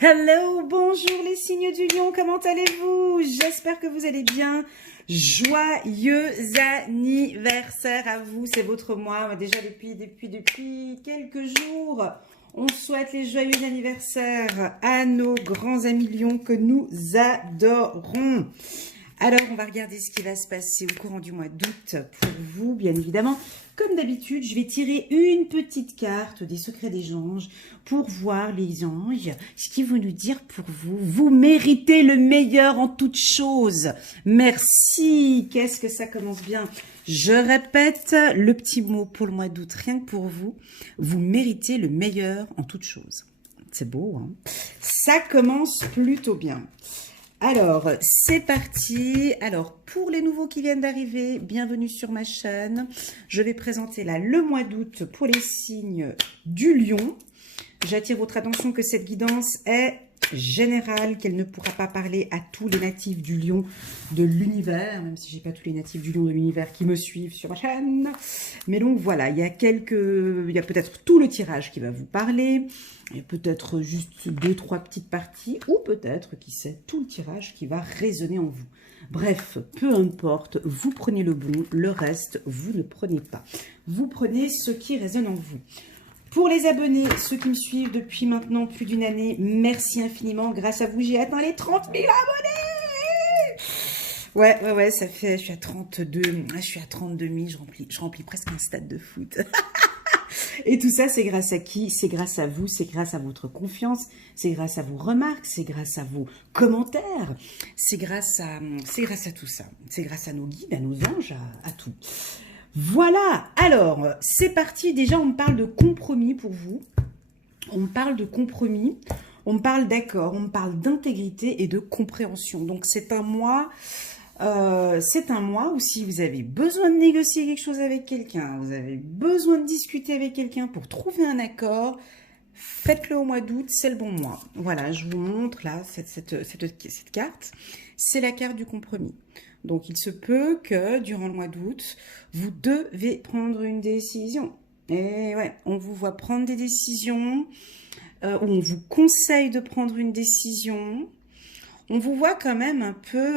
Hello, bonjour les signes du lion, comment allez-vous? J'espère que vous allez bien. Joyeux anniversaire à vous, c'est votre mois. Déjà depuis quelques jours, on souhaite les joyeux anniversaires à nos grands amis lions que nous adorons. Alors, on va regarder ce qui va se passer au courant du mois d'août pour vous, bien évidemment. Comme d'habitude, je vais tirer une petite carte des secrets des anges pour voir les anges, ce qu'ils vont nous dire pour vous. Vous méritez le meilleur en toutes choses. Merci. Qu'est-ce que ça commence bien. Je répète le petit mot pour le mois d'août, rien que pour vous. Vous méritez le meilleur en toutes choses. C'est beau, hein? Ça commence plutôt bien. Alors, c'est parti. Alors, pour les nouveaux qui viennent d'arriver, bienvenue sur ma chaîne. Je vais présenter là le mois d'août pour les signes du lion. J'attire votre attention que cette guidance est générale, qu'elle ne pourra pas parler à tous les natifs du lion de l'univers, même si j'ai pas tous les natifs du lion de l'univers qui me suivent sur ma chaîne. Mais donc voilà, il y a peut-être tout le tirage qui va vous parler, et peut-être juste 2-3 petites parties, ou peut-être, qui sait, tout le tirage qui va résonner en vous. Bref, peu importe, vous prenez le bon, le reste, vous ne prenez pas. Vous prenez ce qui résonne en vous. Pour les abonnés, ceux qui me suivent depuis maintenant plus d'une année, merci infiniment. Grâce à vous, j'ai atteint les 30 000 abonnés. Ouais, ça fait, je suis à 32 000, je remplis presque un stade de foot. Et tout ça, c'est grâce à qui? C'est grâce à vous, c'est grâce à votre confiance, c'est grâce à vos remarques, c'est grâce à vos commentaires, c'est grâce à tout ça. C'est grâce à nos guides, à nos anges, à tout. Voilà, alors, c'est parti. Déjà, on me parle de compromis pour vous. On me parle de compromis, on me parle d'accord, on me parle d'intégrité et de compréhension. Donc, c'est un mois où si vous avez besoin de négocier quelque chose avec quelqu'un, vous avez besoin de discuter avec quelqu'un pour trouver un accord, faites-le au mois d'août, c'est le bon mois. Voilà, je vous montre là cette carte. C'est la carte du compromis. Donc, il se peut que, durant le mois d'août, vous devez prendre une décision. Et ouais, on vous voit prendre des décisions, ou on vous conseille de prendre une décision. On vous voit quand même un peu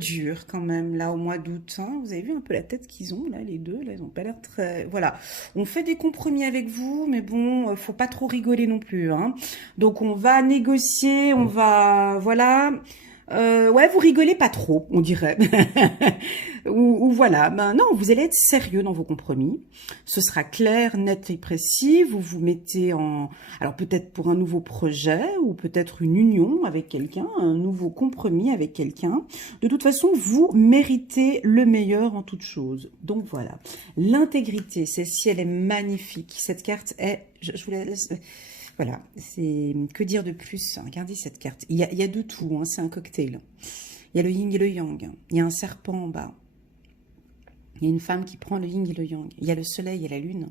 dur quand même, là, au mois d'août. Hein. Vous avez vu un peu la tête qu'ils ont, là, les deux. Là, ils n'ont pas l'air très... Voilà. On fait des compromis avec vous, mais bon, faut pas trop rigoler non plus. Hein. Donc, on va négocier, on va... Voilà... ouais, vous rigolez pas trop, on dirait. ou voilà, ben non, vous allez être sérieux dans vos compromis. Ce sera clair, net et précis. Vous vous mettez en... Alors peut-être pour un nouveau projet, ou peut-être une union avec quelqu'un, un nouveau compromis avec quelqu'un. De toute façon, vous méritez le meilleur en toute chose. Donc voilà, l'intégrité, celle-ci, elle est magnifique. Cette carte est... Je vous la laisse... Voilà, c'est que dire de plus? Regardez cette carte. Il y a de tout, hein, c'est un cocktail. Il y a le yin et le yang. Il y a un serpent en bas. Il y a une femme qui prend le yin et le yang. Il y a le soleil et la lune.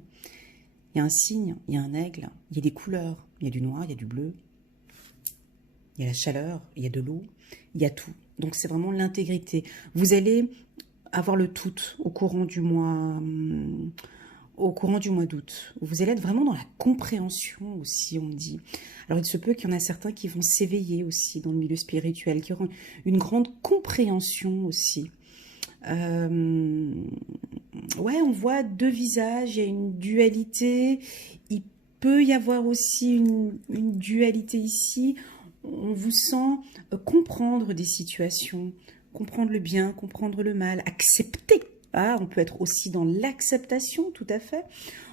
Il y a un cygne, il y a un aigle. Il y a des couleurs. Il y a du noir, il y a du bleu. Il y a la chaleur, il y a de l'eau. Il y a tout. Donc c'est vraiment l'intégrité. Vous allez avoir le tout au courant du mois... au courant du mois d'août. Vous allez être vraiment dans la compréhension aussi, on me dit. Alors, il se peut qu'il y en a certains qui vont s'éveiller aussi dans le milieu spirituel, qui auront une grande compréhension aussi. Ouais, on voit deux visages, il y a une dualité. Il peut y avoir aussi une dualité ici. On vous sent comprendre des situations, comprendre le bien, comprendre le mal, accepter. Ah, on peut être aussi dans l'acceptation, tout à fait,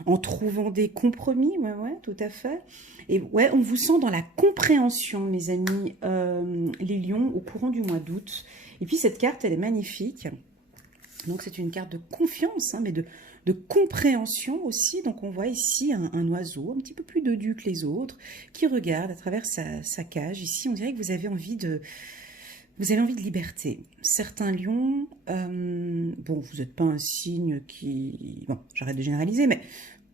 en trouvant des compromis, ouais, tout à fait. Et ouais, on vous sent dans la compréhension, mes amis, les lions, au courant du mois d'août. Et puis cette carte, elle est magnifique. Donc c'est une carte de confiance, hein, mais de compréhension aussi. Donc on voit ici un oiseau, un petit peu plus dodu que les autres, qui regarde à travers sa cage. Ici, on dirait que vous avez envie de... Vous avez envie de liberté. Certains lions, bon, vous n'êtes pas un signe qui... Bon, j'arrête de généraliser, mais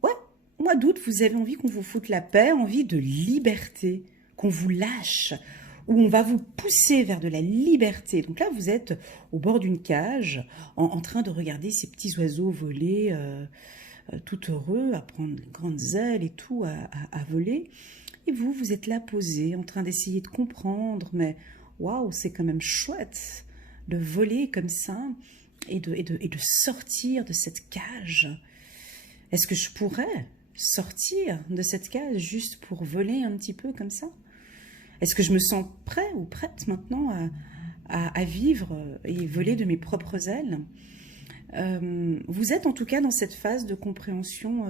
ouais, au mois d'août, vous avez envie qu'on vous foute la paix, envie de liberté, qu'on vous lâche, où on va vous pousser vers de la liberté. Donc là, vous êtes au bord d'une cage, en train de regarder ces petits oiseaux voler, tout heureux, à prendre de grandes ailes et tout, à voler. Et vous, vous êtes là posé, en train d'essayer de comprendre, mais waouh, c'est quand même chouette de voler comme ça et de sortir de cette cage. Est-ce que je pourrais sortir de cette cage juste pour voler un petit peu comme ça? Est-ce que je me sens prêt ou prête maintenant à vivre et voler de mes propres ailes? Vous êtes en tout cas dans cette phase de compréhension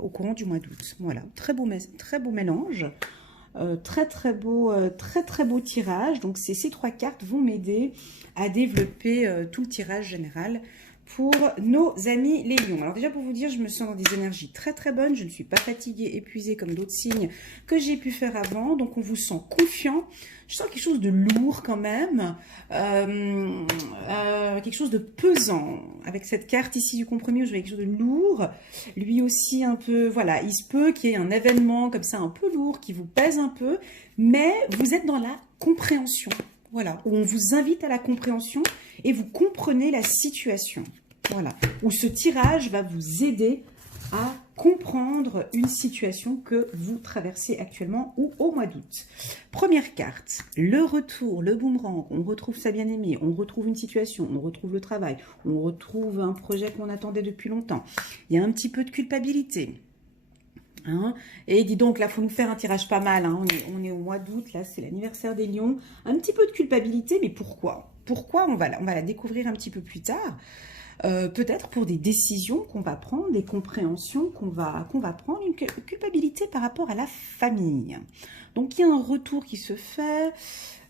au courant du mois d'août. Voilà, très beau mélange, très beau tirage. Donc ces 3 cartes vont m'aider à développer tout le tirage général pour nos amis les lions. Alors déjà pour vous dire, je me sens dans des énergies très bonnes, je ne suis pas fatiguée, épuisée comme d'autres signes que j'ai pu faire avant, donc on vous sent confiant. Je sens quelque chose de lourd quand même, quelque chose de pesant. Avec cette carte ici du compromis, où je vois quelque chose de lourd, lui aussi un peu, voilà, il se peut qu'il y ait un événement comme ça un peu lourd qui vous pèse un peu, mais vous êtes dans la compréhension. Voilà, où on vous invite à la compréhension et vous comprenez la situation. Voilà, où ce tirage va vous aider à comprendre une situation que vous traversez actuellement ou au mois d'août. Première carte, le retour, le boomerang. On retrouve sa bien-aimée, on retrouve une situation, on retrouve le travail, on retrouve un projet qu'on attendait depuis longtemps. Il y a un petit peu de culpabilité. Hein, et dis donc, là, il faut nous faire un tirage pas mal. Hein. On est au mois d'août, là, c'est l'anniversaire des lions. Un petit peu de culpabilité, mais pourquoi? Pourquoi on va la découvrir un petit peu plus tard. Peut-être pour des décisions qu'on va prendre, des compréhensions qu'on va prendre, une culpabilité par rapport à la famille. Donc, il y a un retour qui se fait,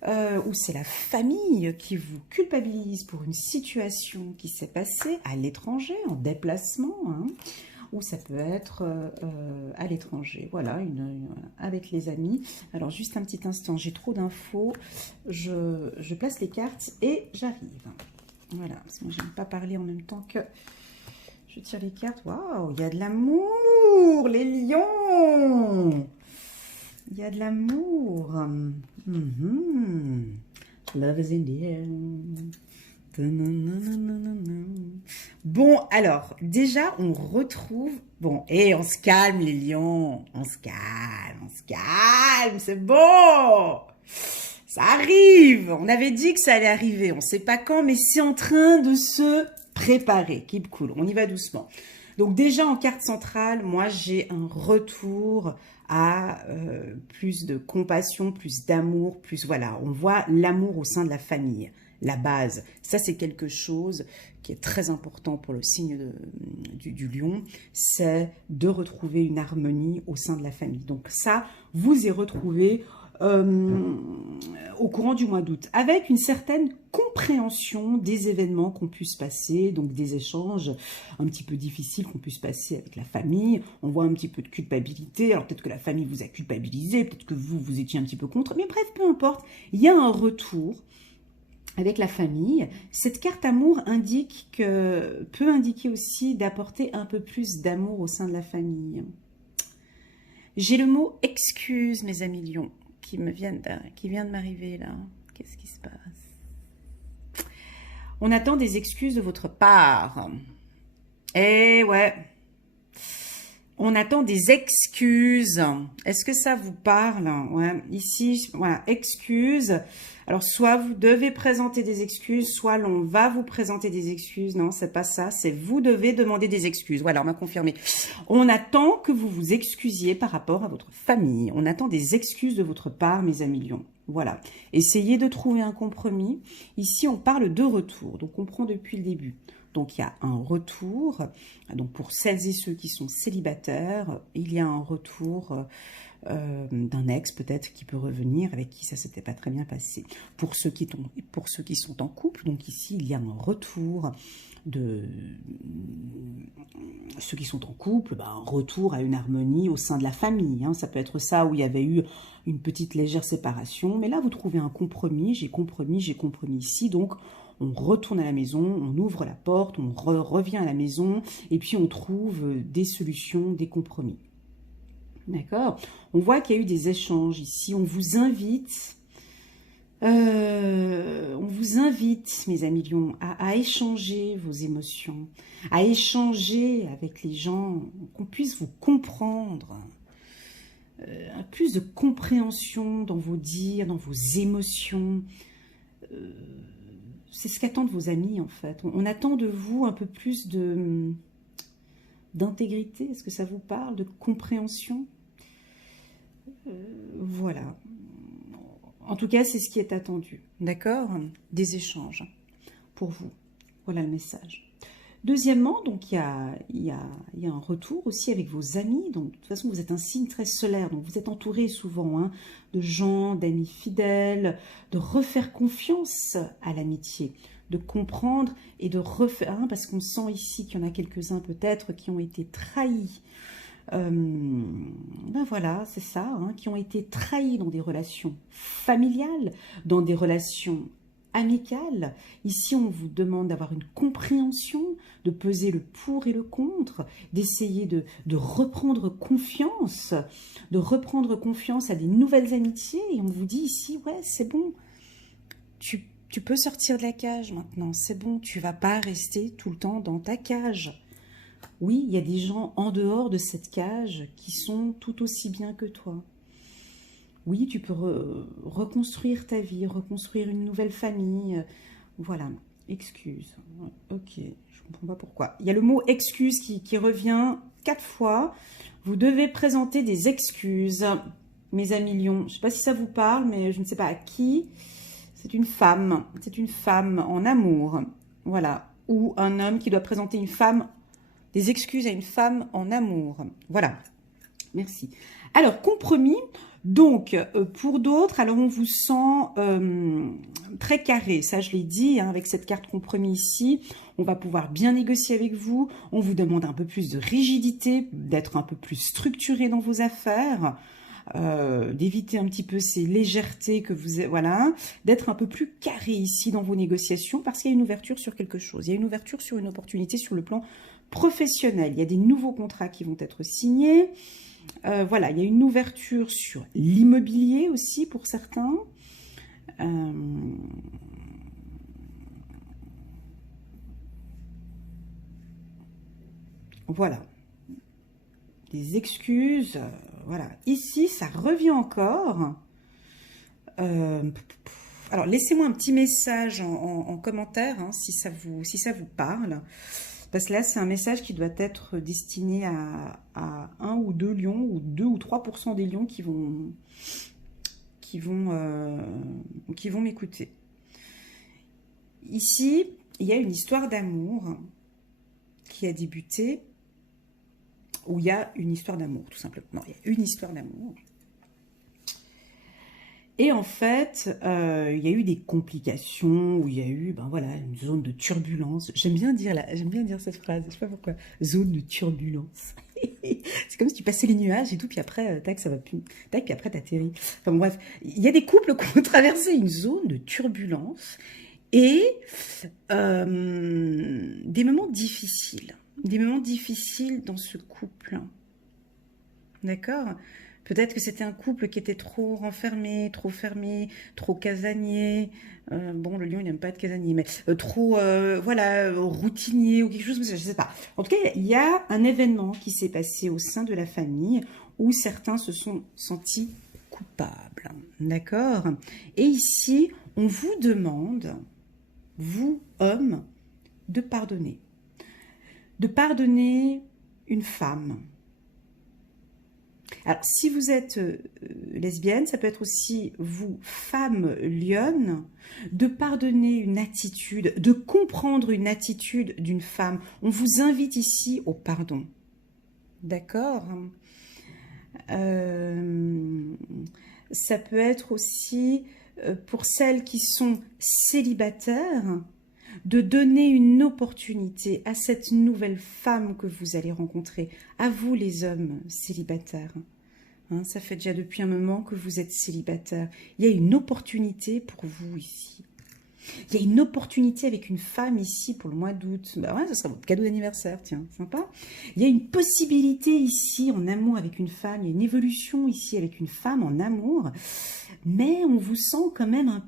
où c'est la famille qui vous culpabilise pour une situation qui s'est passée à l'étranger, en déplacement, hein, ou ça peut être à l'étranger, voilà, avec les amis. Alors, juste un petit instant, j'ai trop d'infos, je place les cartes et j'arrive. Voilà, parce que moi, j'aime pas parler en même temps que je tire les cartes. Waouh, il y a de l'amour, les lions. Il y a de l'amour. Love is in the air. Bon, alors, déjà, on retrouve... Bon, et on se calme, les lions. On se calme, c'est bon. Ça arrive. On avait dit que ça allait arriver. On ne sait pas quand, mais c'est en train de se préparer. Keep cool. On y va doucement. Donc, déjà, en carte centrale, moi, j'ai un retour à plus de compassion, plus d'amour, plus... Voilà, on voit l'amour au sein de la famille. La base, ça c'est quelque chose qui est très important pour le signe du lion, c'est de retrouver une harmonie au sein de la famille. Donc ça, vous y retrouvez au courant du mois d'août, avec une certaine compréhension des événements qu'on puisse passer, donc des échanges un petit peu difficiles qu'on puisse passer avec la famille. On voit un petit peu de culpabilité, alors peut-être que la famille vous a culpabilisé, peut-être que vous étiez un petit peu contre, mais bref, peu importe, il y a un retour avec la famille. Cette carte amour peut indiquer aussi d'apporter un peu plus d'amour au sein de la famille. J'ai le mot excuse, mes amis lions, qui vient de m'arriver là. Qu'est-ce qui se passe? On attend des excuses de votre part. Eh ouais. On attend des excuses. Est-ce que ça vous parle? Ouais. Ici, voilà, excuses. Alors, soit vous devez présenter des excuses, soit l'on va vous présenter des excuses. Non, c'est pas ça. C'est vous devez demander des excuses. Voilà, on m'a confirmé. On attend que vous vous excusiez par rapport à votre famille. On attend des excuses de votre part, mes amis lions. Voilà. Essayez de trouver un compromis. Ici, on parle de retour. Donc, on prend depuis le début. Donc, il y a un retour. Donc, pour celles et ceux qui sont célibataires, il y a un retour d'un ex peut-être qui peut revenir, avec qui ça s'était pas très bien passé. Pour ceux qui sont en couple, donc ici, il y a un retour de ceux qui sont en couple, un retour à une harmonie au sein de la famille. Hein. Ça peut être ça où il y avait eu une petite légère séparation. Mais là, vous trouvez un compromis. J'ai compromis ici. Donc, on retourne à la maison, on ouvre la porte, on revient à la maison et puis on trouve des solutions, des compromis. D'accord? On voit qu'il y a eu des échanges ici. On vous invite, mes amis lions, à échanger vos émotions, à échanger avec les gens, qu'on puisse vous comprendre. plus de compréhension dans vos dires, dans vos émotions. C'est ce qu'attendent vos amis, en fait. On attend de vous un peu plus d'intégrité. Est-ce que ça vous parle? De compréhension? Voilà. En tout cas, c'est ce qui est attendu. D'accord? Des échanges pour vous. Voilà le message. Deuxièmement, donc il y a un retour aussi avec vos amis. Donc de toute façon, vous êtes un signe très solaire, donc vous êtes entouré souvent de gens, d'amis fidèles, de refaire confiance à l'amitié, de comprendre et de refaire, parce qu'on sent ici qu'il y en a quelques-uns peut-être qui ont été trahis. Ben voilà, c'est ça, qui ont été trahis dans des relations familiales, dans des relations amicale. Ici, on vous demande d'avoir une compréhension, de peser le pour et le contre, d'essayer de reprendre confiance, à des nouvelles amitiés. Et on vous dit ici, ouais, c'est bon, tu peux sortir de la cage maintenant, c'est bon, tu vas pas rester tout le temps dans ta cage. Oui, il y a des gens en dehors de cette cage qui sont tout aussi bien que toi. Oui, tu peux reconstruire ta vie, reconstruire une nouvelle famille. Voilà, excuse. Ok, je comprends pas pourquoi. Il y a le mot excuse qui revient 4 fois. Vous devez présenter des excuses, mes amis lions. Je ne sais pas si ça vous parle, mais je ne sais pas à qui. C'est une femme. C'est une femme en amour. Voilà. Ou un homme qui doit présenter des excuses à une femme en amour. Voilà. Merci. Alors, compromis. Donc, pour d'autres, alors on vous sent très carré, ça je l'ai dit, avec cette carte compromis ici, on va pouvoir bien négocier avec vous, on vous demande un peu plus de rigidité, d'être un peu plus structuré dans vos affaires, d'éviter un petit peu ces légèretés que vous... Voilà, d'être un peu plus carré ici dans vos négociations, parce qu'il y a une ouverture sur quelque chose, il y a une ouverture sur une opportunité sur le plan professionnel, il y a des nouveaux contrats qui vont être signés. Voilà, il y a une ouverture sur l'immobilier aussi pour certains. Voilà. Des excuses. Voilà. Ici, ça revient encore. Alors, laissez-moi un petit message en commentaire si ça vous parle. Parce que là, c'est un message qui doit être destiné à 1 ou 2 lions, ou 2 ou 3% des lions qui vont m'écouter. Ici, il y a une histoire d'amour qui a débuté, ou il y a une histoire d'amour, tout simplement. Non, il y a une histoire d'amour. Et en fait, il y a eu des complications, où il y a eu voilà, une zone de turbulence. J'aime bien dire cette phrase, je sais pas pourquoi. Zone de turbulence. C'est comme si tu passais les nuages et tout, puis après, tac, ça va plus. Tac, puis après, t'atterris. Enfin bref, il y a des couples qui ont traversé une zone de turbulence et des moments difficiles. Des moments difficiles dans ce couple. D'accord ? Peut-être que c'était un couple qui était trop renfermé, trop fermé, trop casanier. Bon, le lion, il n'aime pas être casanier, mais trop, voilà, routinier ou quelque chose comme ça, je ne sais pas. En tout cas, il y a un événement qui s'est passé au sein de la famille où certains se sont sentis coupables. D'accord? Et ici, on vous demande, vous, hommes, de pardonner. De pardonner une femme. Alors, si vous êtes lesbienne, ça peut être aussi vous, femme lionne, de pardonner une attitude, de comprendre une attitude d'une femme. On vous invite ici au pardon. D'accord ? Ça peut être aussi, pour celles qui sont célibataires, de donner une opportunité à cette nouvelle femme que vous allez rencontrer, à vous les hommes célibataires. Ça fait déjà depuis un moment que vous êtes célibataire. Il y a une opportunité pour vous ici. Il y a une opportunité avec une femme ici pour le mois d'août. Bah ouais, ce sera votre cadeau d'anniversaire, tiens, sympa. Il y a une possibilité ici en amour avec une femme, il y a une évolution ici avec une femme en amour, mais on vous sent quand même un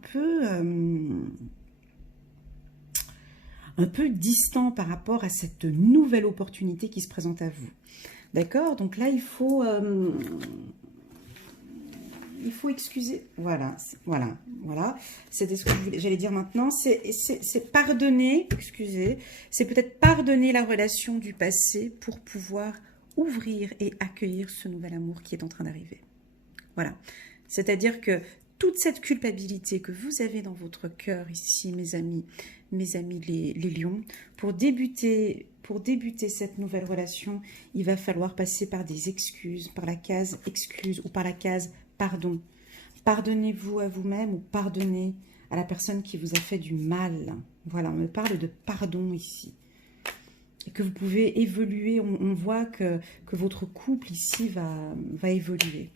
peu distant par rapport à cette nouvelle opportunité qui se présente à vous. D'accord? Donc là, il faut il faut excuser. Voilà, voilà, voilà. C'était ce que j'allais dire maintenant. C'est pardonner, excusez, c'est peut-être pardonner la relation du passé pour pouvoir ouvrir et accueillir ce nouvel amour qui est en train d'arriver. Voilà. C'est-à-dire que toute cette culpabilité que vous avez dans votre cœur ici, mes amis les lions, pour débuter cette nouvelle relation, il va falloir passer par des excuses, par la case excuse ou par la case pardon. Pardonnez-vous à vous-même ou pardonnez à la personne qui vous a fait du mal. Voilà, on me parle de pardon ici. Et que vous pouvez évoluer, on voit que votre couple ici va évoluer.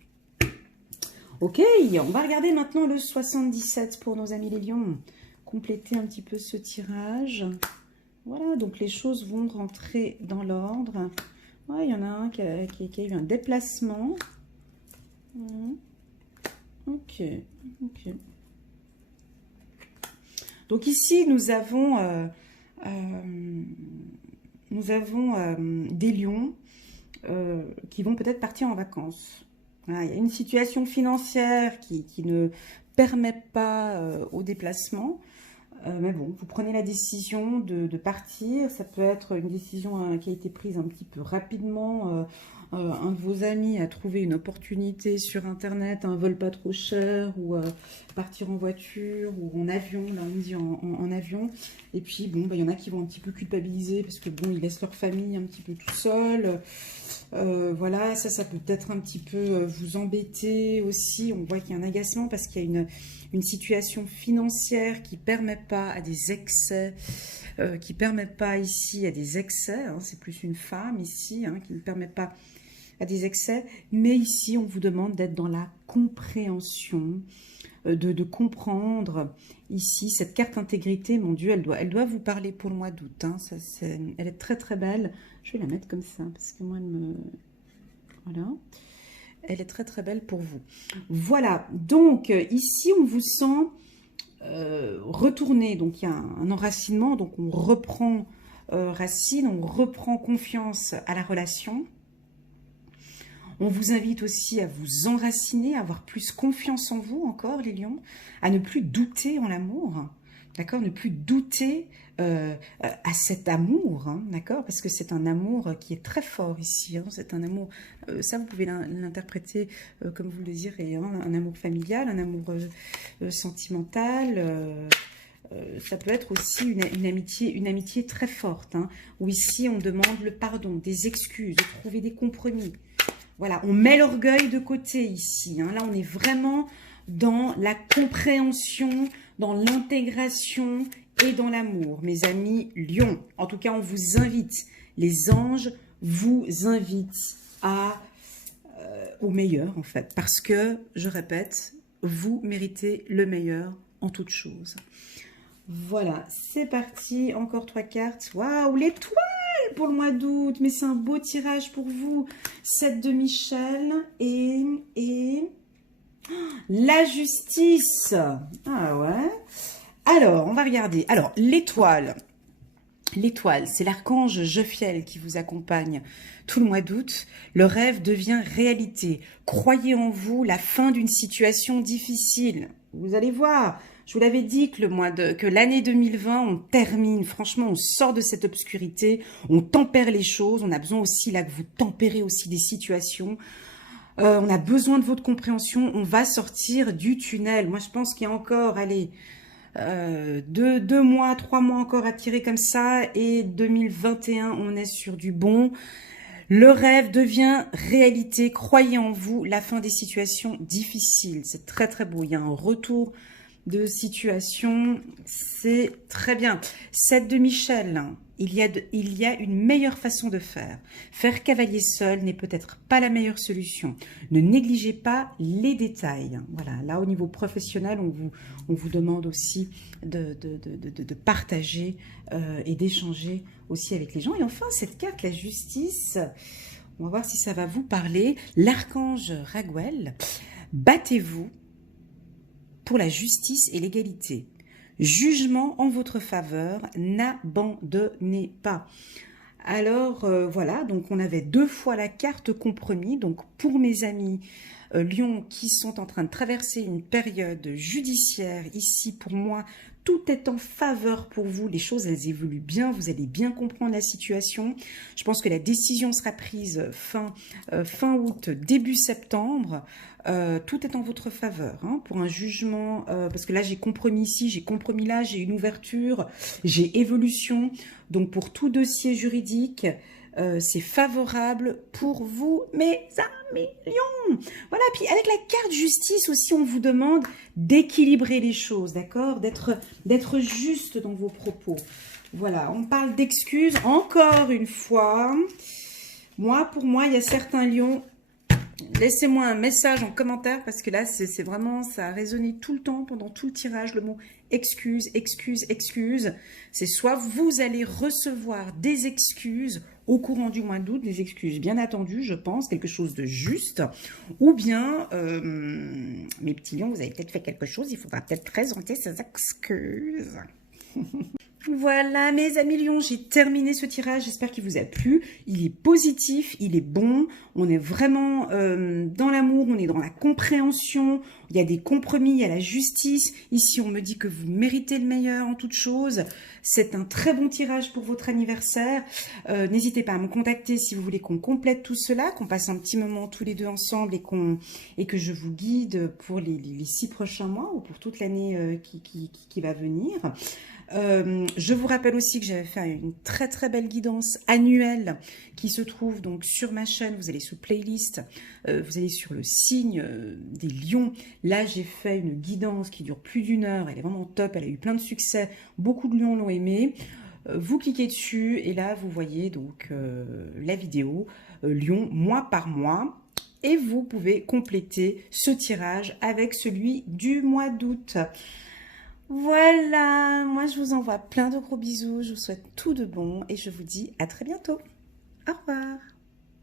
Ok, on va regarder maintenant le 77 pour nos amis les lions. Compléter un petit peu ce tirage. Voilà, donc les choses vont rentrer dans l'ordre. Ouais, il y en a un qui a eu un déplacement. Ok, ok. Donc ici, nous avons des lions qui vont peut-être partir en vacances. Voilà, il y a une situation financière qui ne permet pas au déplacement. Mais bon, vous prenez la décision de partir. Ça peut être une décision qui a été prise un petit peu rapidement. Un de vos amis a trouvé une opportunité sur Internet, un vol pas trop cher, ou partir en voiture, ou en avion. Là, on dit en avion. Et puis, bon, il y en a qui vont un petit peu culpabiliser parce que, bon, ils laissent leur famille un petit peu tout seuls. Voilà, ça peut peut-être un petit peu vous embêter aussi. On voit qu'il y a un agacement parce qu'il y a une situation financière qui ne permet pas à des excès, qui ne permet pas ici à des excès, hein, c'est plus une femme ici, hein, qui ne permet pas à des excès, mais ici on vous demande d'être dans la compréhension, de comprendre ici cette carte intégrité. Mon Dieu, elle doit vous parler pour le mois d'août, hein, elle est très très belle. Je vais la mettre comme ça parce que moi voilà. Elle est très très belle pour vous. Voilà, donc ici on vous sent retourner, donc il y a un enracinement, donc on reprend racine, on reprend confiance à la relation. On vous invite aussi à vous enraciner, à avoir plus confiance en vous encore les lions, à ne plus douter en l'amour. D'accord, ne plus douter à cet amour, hein, d'accord, parce que c'est un amour qui est très fort ici. Hein, c'est un amour, ça vous pouvez l'interpréter comme vous le désirez, hein, un amour familial, un amour sentimental. Ça peut être aussi une amitié très forte, hein, où ici on demande le pardon, des excuses, de trouver des compromis. Voilà, on met l'orgueil de côté ici. Hein, là, on est vraiment dans la compréhension, dans l'intégration et dans l'amour, mes amis lions. En tout cas, on vous invite, les anges vous invitent au meilleur, en fait. Parce que, je répète, vous méritez le meilleur en toute chose. Voilà, c'est parti. Encore 3 cartes. Waouh, l'étoile pour le mois d'août. Mais c'est un beau tirage pour vous. 7 de Michel et la justice. Ah ouais. Alors, on va regarder. Alors, l'étoile. L'étoile, c'est l'archange Jophiel qui vous accompagne tout le mois d'août. Le rêve devient réalité. Croyez en vous, la fin d'une situation difficile. Vous allez voir, je vous l'avais dit que l'année 2020, on termine. Franchement, on sort de cette obscurité, on tempère les choses. On a besoin aussi là que vous tempérez aussi des situations. On a besoin de votre compréhension. On va sortir du tunnel. Moi, je pense qu'il y a encore, allez, 2 mois, 3 mois encore à tirer comme ça. Et 2021, on est sur du bon. Le rêve devient réalité. Croyez en vous. La fin des situations difficiles. C'est très, très beau. Il y a un retour de situation. C'est très bien. 7 de Michel. Il y a une meilleure façon de faire. Faire cavalier seul n'est peut-être pas la meilleure solution. Ne négligez pas les détails. Voilà, là au niveau professionnel, on vous demande aussi de partager et d'échanger aussi avec les gens. Et enfin, cette carte, la justice, on va voir si ça va vous parler. L'archange Raguel, battez-vous pour la justice et l'égalité. Jugement en votre faveur, n'abandonnez pas. Alors voilà, donc on avait 2 fois la carte compromis. Donc pour mes amis Lion qui sont en train de traverser une période judiciaire. Ici, pour moi, tout est en faveur pour vous. Les choses, elles évoluent bien. Vous allez bien comprendre la situation. Je pense que la décision sera prise fin août, début septembre. Tout est en votre faveur hein, pour un jugement. Parce que là, j'ai compromis ici, j'ai compromis là, j'ai une ouverture, j'ai évolution. Donc, pour tout dossier juridique, c'est favorable pour vous, mes amis lions. Voilà, puis avec la carte justice aussi, on vous demande d'équilibrer les choses, d'accord? D'être juste dans vos propos. Voilà, on parle d'excuses. Encore une fois, pour moi, il y a certains lions. Laissez-moi un message en commentaire parce que là, c'est vraiment, ça a résonné tout le temps, pendant tout le tirage, le mot excuse, excuse, excuse. C'est soit vous allez recevoir des excuses au courant du mois d'août, des excuses bien attendues, je pense, quelque chose de juste, ou bien, mes petits lions, vous avez peut-être fait quelque chose, il faudra peut-être présenter ces excuses. Voilà mes amis lions, j'ai terminé ce tirage, j'espère qu'il vous a plu. Il est positif, il est bon, on est vraiment dans l'amour, on est dans la compréhension, il y a des compromis, il y a la justice. Ici on me dit que vous méritez le meilleur en toute chose. C'est un très bon tirage pour votre anniversaire. N'hésitez pas à me contacter si vous voulez qu'on complète tout cela, qu'on passe un petit moment tous les deux ensemble et que je vous guide pour les 6 prochains mois ou pour toute l'année qui va venir. Je vous rappelle aussi que j'avais fait une très très belle guidance annuelle qui se trouve donc sur ma chaîne. Vous allez sous playlist, vous allez sur le signe des lions. Là j'ai fait une guidance qui dure plus d'1 heure, elle est vraiment top, elle a eu plein de succès, beaucoup de lions l'ont aimé. Vous cliquez dessus et là vous voyez donc la vidéo lion mois par mois. Et vous pouvez compléter ce tirage avec celui du mois d'août. Voilà, moi je vous envoie plein de gros bisous, je vous souhaite tout de bon et je vous dis à très bientôt. Au revoir.